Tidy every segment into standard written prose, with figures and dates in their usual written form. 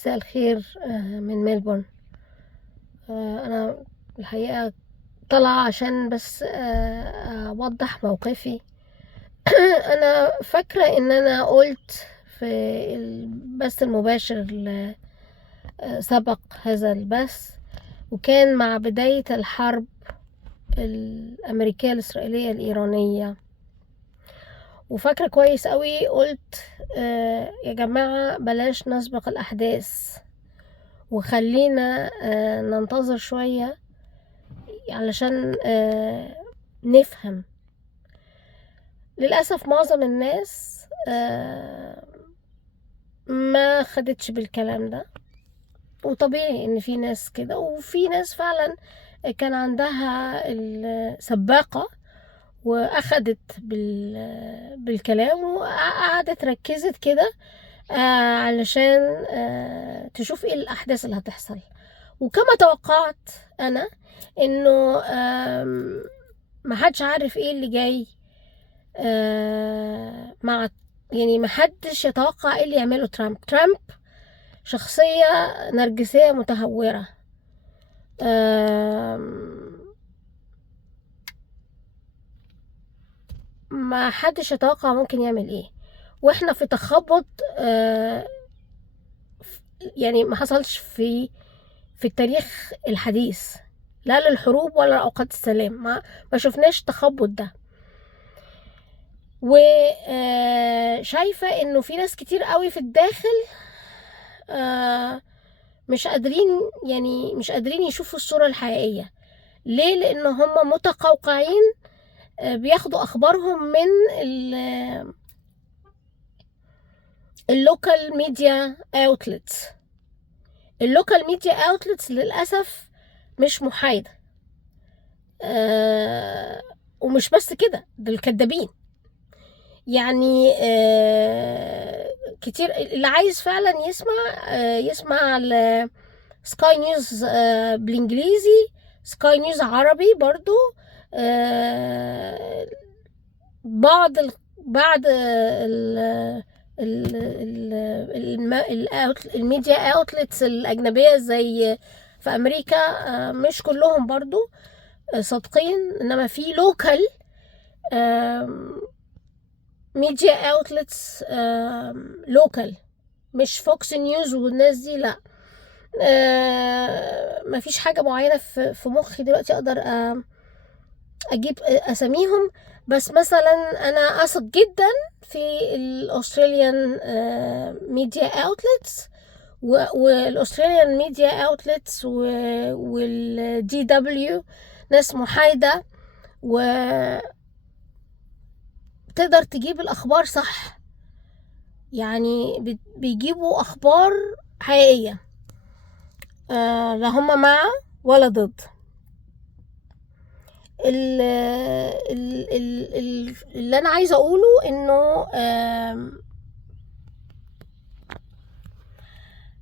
مساء الخير من ميلبورن. أنا الحقيقة طالعة عشان بس أوضح موقفي. أنا فاكرة إن أنا قلت في البث المباشر اللي سبق هذا البث، وكان مع بداية الحرب الأمريكية الإسرائيلية الإيرانية، وفاكرة كويس قوي قلت يا جماعة بلاش نسبق الأحداث، وخلينا ننتظر شوية علشان نفهم. للأسف معظم الناس ما خدتش بالكلام ده، وطبيعي ان في ناس كده، وفي ناس فعلا كان عندها السباقة واخدت بالكلام وقعدت ركزت كده علشان تشوف ايه الاحداث اللي هتحصل. وكما توقعت انا انه محدش عارف ايه اللي جاي، مع يعني محدش يتوقع ايه اللي يعمله ترامب شخصية نرجسية متهورة. ما حدش يتوقع ممكن يعمل ايه، واحنا في تخبط يعني ما حصلش في التاريخ الحديث، لا للحروب ولا لأوقات السلام. ما شفناش تخبط ده. وشايفة انه في ناس كتير قوي في الداخل مش قادرين يشوفوا الصورة الحقيقية. ليه؟ لان هم متقوقعين، بياخدوا اخبارهم من اللوكال ميديا اوتلتس. اللوكال ميديا اوتلتس للأسف مش محايدة، ومش بس كده، دول كدابين. يعني كتير اللي عايز فعلا يسمع على سكاي نيوز بالانجليزي، سكاي نيوز عربي برضو. بعض الميديا اوتلتس الاجنبيه زي في امريكا، مش كلهم برضو صادقين، انما في لوكال ميديا اوتلتس لوكال، مش فوكس نيوز والناس دي، لا. مفيش حاجه معينه في مخي دلوقتي اقدر اجيب اساميهم، بس مثلا انا اثق جدا في الاستراليان ميديا اوتلتس والاستراليان ميديا اوتلتس والدي دبليو، ناس محايده وتقدر تجيب الاخبار صح. يعني بيجيبوا اخبار حقيقيه، لا هم مع ولا ضد. اللي انا عايزه اقوله انه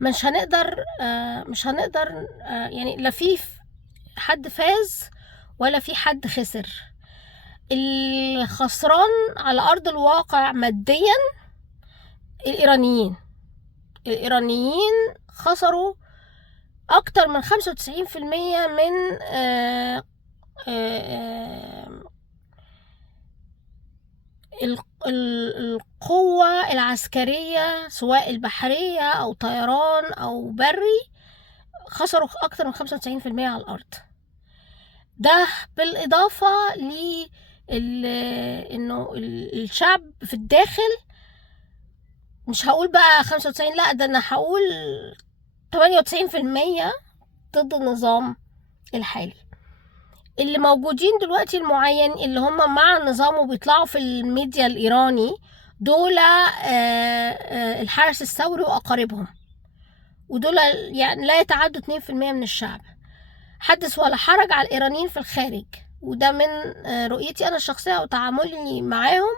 مش هنقدر يعني لا في حد فاز ولا في حد خسر. الخسران على ارض الواقع ماديا الايرانيين خسروا اكتر من 95% من القوة العسكرية، سواء البحرية أو طيران أو بري، خسروا أكتر من 95% على الأرض. ده بالإضافة إنه الشعب في الداخل، مش هقول بقى 95، لا، ده أنا هقول 98% ضد النظام الحالي. اللي موجودين دلوقتي المعين اللي هم مع النظام وبيطلعوا في الميديا الإيراني دول الحرس الثوري وأقاربهم، ودول يعني لا يتعدوا 2% من الشعب. حدث ولا حرج على الإيرانيين في الخارج، وده من رؤيتي أنا الشخصية وتعاملي معاهم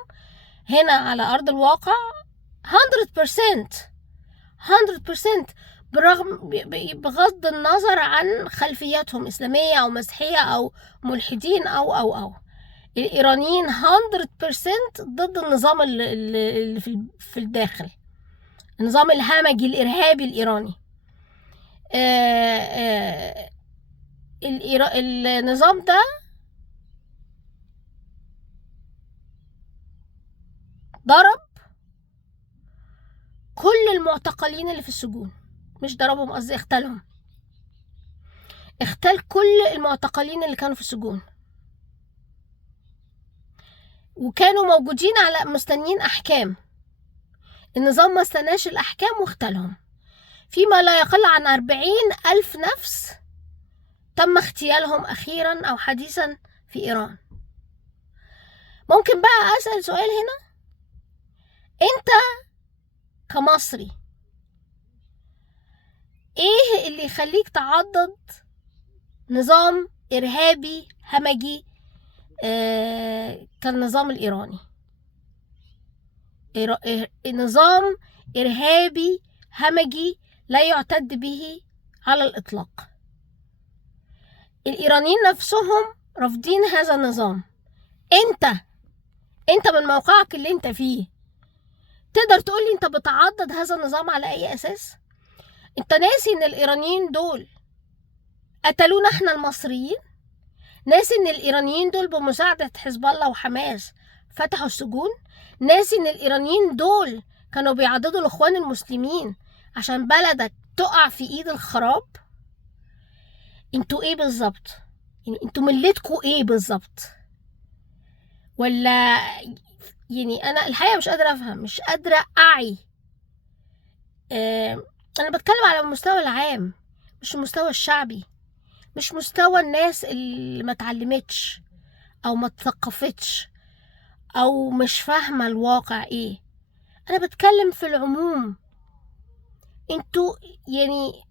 هنا على أرض الواقع. 100% بغض النظر عن خلفياتهم إسلامية أو مسيحية أو ملحدين أو الإيرانيين 100% ضد النظام اللي في الداخل، النظام الهمجي الإرهابي الإيراني. النظام ده ضرب كل المعتقلين اللي في السجون، مش ضربهم، قصدي اغتالهم، اغتال كل المعتقلين اللي كانوا في السجون، وكانوا موجودين على مستنيين أحكام. النظام ما استناش الأحكام واغتالهم. فيما لا يقل عن 40,000 نفس تم اغتيالهم أخيرا أو حديثا في إيران. ممكن بقى أسأل سؤال هنا، أنت كمصري إيه اللي يخليك تعضد نظام إرهابي همجي كالنظام الإيراني؟ نظام إرهابي همجي لا يعتد به على الإطلاق. الإيرانيين نفسهم رافضين هذا النظام. انت من موقعك اللي انت فيه تقدر تقولي انت بتعضد هذا النظام على اي اساس؟ انت ناسي ان الإيرانيين دول قتلونا احنا المصريين؟ ناسي ان الإيرانيين دول بمساعدة حزب الله وحماس فتحوا السجون؟ ناسي ان الإيرانيين دول كانوا بيعضدوا الإخوان المسلمين عشان بلدك تقع في ايد الخراب؟ انتوا ايه بالظبط؟ يعني انتوا ملتكوا ايه بالظبط؟ ولا يعني انا الحقيقه مش قادره افهم، مش قادره اعي. انا بتكلم على المستوى العام، مش المستوى الشعبي، مش مستوى الناس اللي ما اتعلمتش او ما اتثقفتش او مش فاهمه الواقع ايه. انا بتكلم في العموم. انتوا يعني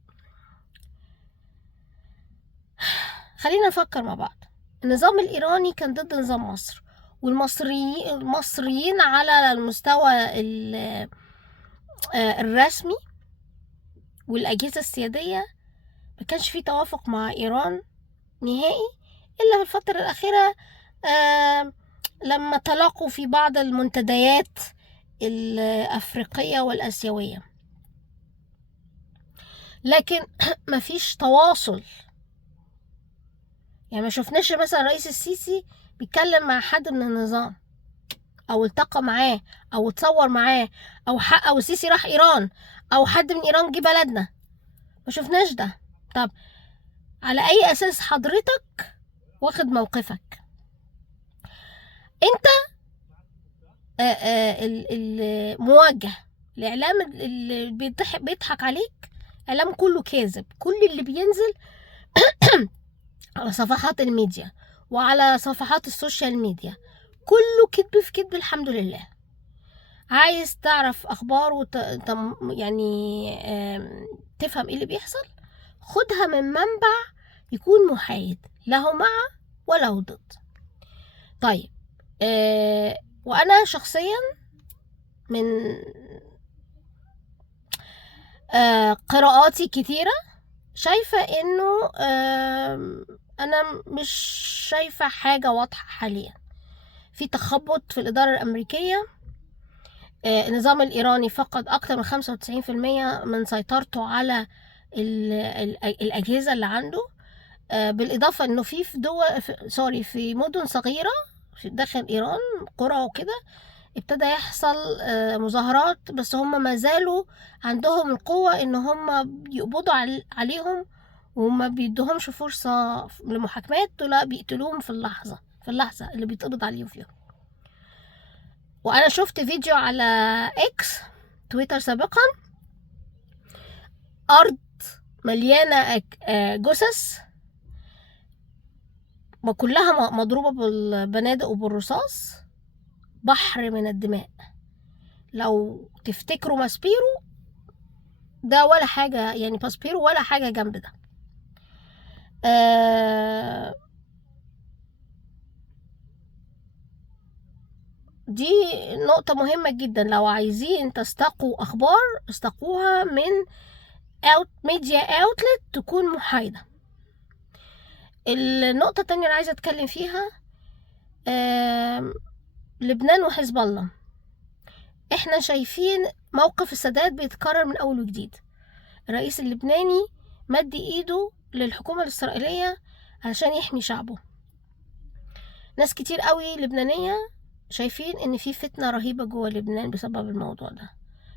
خلينا نفكر مع بعض. النظام الإيراني كان ضد نظام مصر، والمصريين على المستوى الرسمي والأجهزة السيادية ما كانش في توافق مع إيران نهائي إلا في الفترة الأخيرة لما تلاقوا في بعض المنتديات الأفريقية والآسيوية، لكن ما فيش تواصل. يعني ما شفناش مثلا رئيس السيسي بيتكلم مع حد من النظام او التقى معاه او اتصور معاه او السيسي راح ايران او حد من ايران جه بلدنا. ما شفناش ده. طب على اي اساس حضرتك واخد موقفك؟ انت الموجه الاعلام اللي بيضحك عليك، اعلام كله كاذب. كل اللي بينزل على صفحات الميديا وعلى صفحات السوشيال ميديا كله كذب في كذب. الحمد لله. عايز تعرف اخبار يعني تفهم ايه اللي بيحصل، خدها من منبع يكون محايد، لا مع ولا ضد. طيب وانا شخصيا من قراءاتي كتيرة شايفة انه انا مش شايفة حاجة واضحة حاليا. في تخبط في الإدارة الأمريكية. النظام الإيراني فقد أكثر من 95% من سيطرته على الأجهزة اللي عنده. بالإضافة أنه في في مدن صغيرة في داخل إيران، قرى وكده، ابتدى يحصل مظاهرات، بس هم ما زالوا عندهم القوة ان هم يقبضوا عليهم وما بيدوهمش فرصة لمحاكمات، لا بيقتلوهم في اللحظة اللي بيتقبض عليهم فيها. وانا شفت فيديو على اكس تويتر سابقا، ارض مليانة جثث وكلها مضروبة بالبنادق وبالرصاص، بحر من الدماء. لو تفتكروا ماسبيرو ده ولا حاجة، يعني ماسبيرو ولا حاجة جنب ده. دي نقطة مهمة جدا. لو عايزين تستقوا أخبار استقوها من ميديا اوتلت تكون محايدة. النقطة التانية اللي عايزة أتكلم فيها لبنان وحزب الله. احنا شايفين موقف السادات بيتكرر من أول وجديد. الرئيس اللبناني مد ايده للحكومة الإسرائيلية علشان يحمي شعبه. ناس كتير قوي لبنانية شايفين ان في فتنة رهيبة جوه لبنان بسبب الموضوع ده،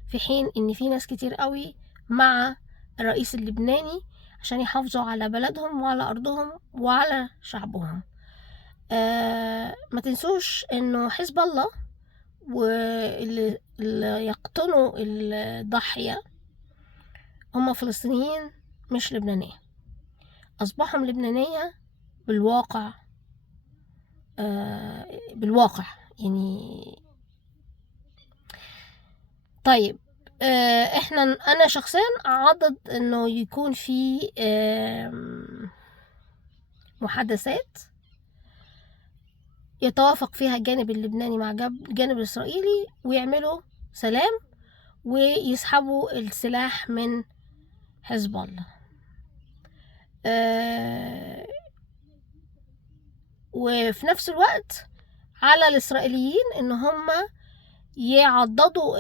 في حين ان في ناس كتير قوي مع الرئيس اللبناني عشان يحافظوا على بلدهم وعلى أرضهم وعلى شعبهم. ما تنسوش انه حزب الله واللي يقطنوا الضحية هم فلسطينيين مش لبنانية، أصبحوا لبنانية بالواقع. بالواقع يعني. طيب، أنا شخصيا عضد إنه يكون في محادثات يتوافق فيها الجانب اللبناني مع الجانب الإسرائيلي، ويعملوا سلام ويسحبوا السلاح من حزب الله. وفي نفس الوقت على الإسرائيليين إن هم يعضدوا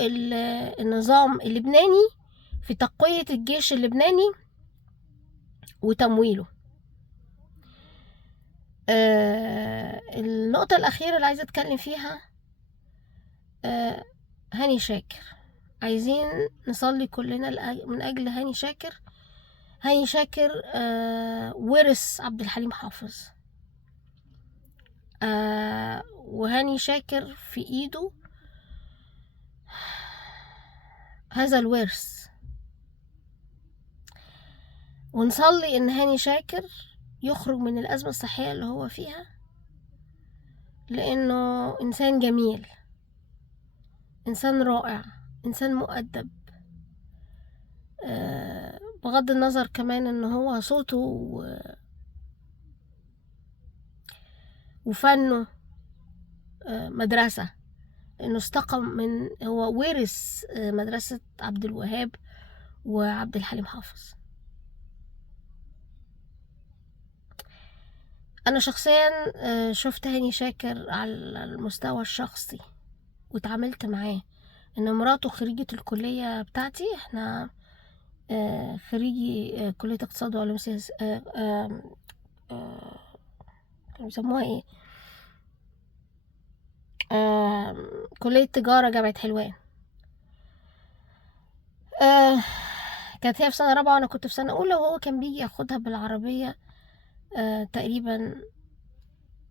النظام اللبناني في تقوية الجيش اللبناني وتمويله. النقطة الأخيرة اللي عايزة أتكلم فيها هاني شاكر. عايزين نصلي كلنا من أجل هاني شاكر. هاني شاكر ورث عبد الحليم حافظ، وهاني شاكر في إيده هذا الورث، ونصلي إن هاني شاكر يخرج من الأزمة الصحية اللي هو فيها، لأنه إنسان جميل، إنسان رائع، إنسان مؤدب. بغض النظر كمان إن هو صوته وفنه مدرسة، إنه استقم من هو ورث مدرسة عبد الوهاب وعبد الحليم حافظ. أنا شخصيا شفت هاني شاكر على المستوى الشخصي واتعاملت معاه، إن مراته خريجة الكلية بتاعتي، احنا خريجي كلية اقتصاد وعلوم سياسية، كانوا بيسموها ايه، كلية تجارة جامعة حلوان. كانت هي في سنة رابعة وأنا كنت في سنة أولى، وهو كان بيجي ياخدها بالعربية تقريبا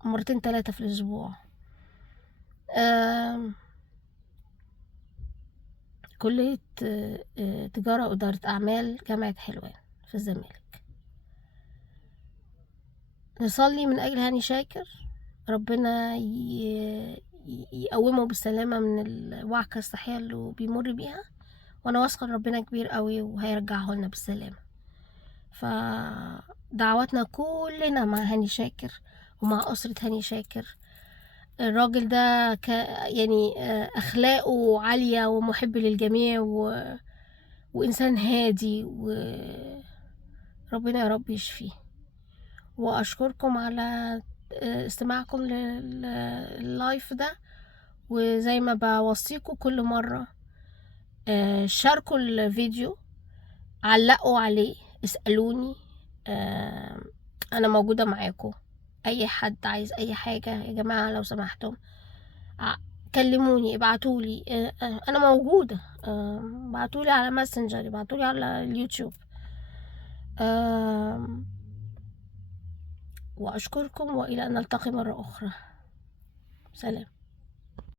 2-3 في الأسبوع. كلية تجارة وإدارة أعمال جامعة حلوان في الزمالك. نصلي من أجل هاني شاكر، ربنا يقومه بالسلامة من الوعكة الصحية اللي بيمر بيها، وأنا واثقة إن ربنا كبير قوي وهيرجعه لنا بالسلامة. فدعواتنا كلنا مع هاني شاكر ومع أسرة هاني شاكر. الراجل ده يعني أخلاقه عالية ومحب للجميع وإنسان هادي، وربنا يا رب يشفيه. وأشكركم على استماعكم لللايف ده، وزي ما بوصيكم كل مرة شاركوا الفيديو، علقوا عليه، اسألوني، أنا موجودة معاكم. أي حد عايز أي حاجة يا جماعة لو سمحتم كلموني، ابعتولي، أنا موجودة. ابعتولي على ماسنجر، ابعتولي على اليوتيوب. وأشكركم، وإلى أن نلتقي مرة أخرى. سلام.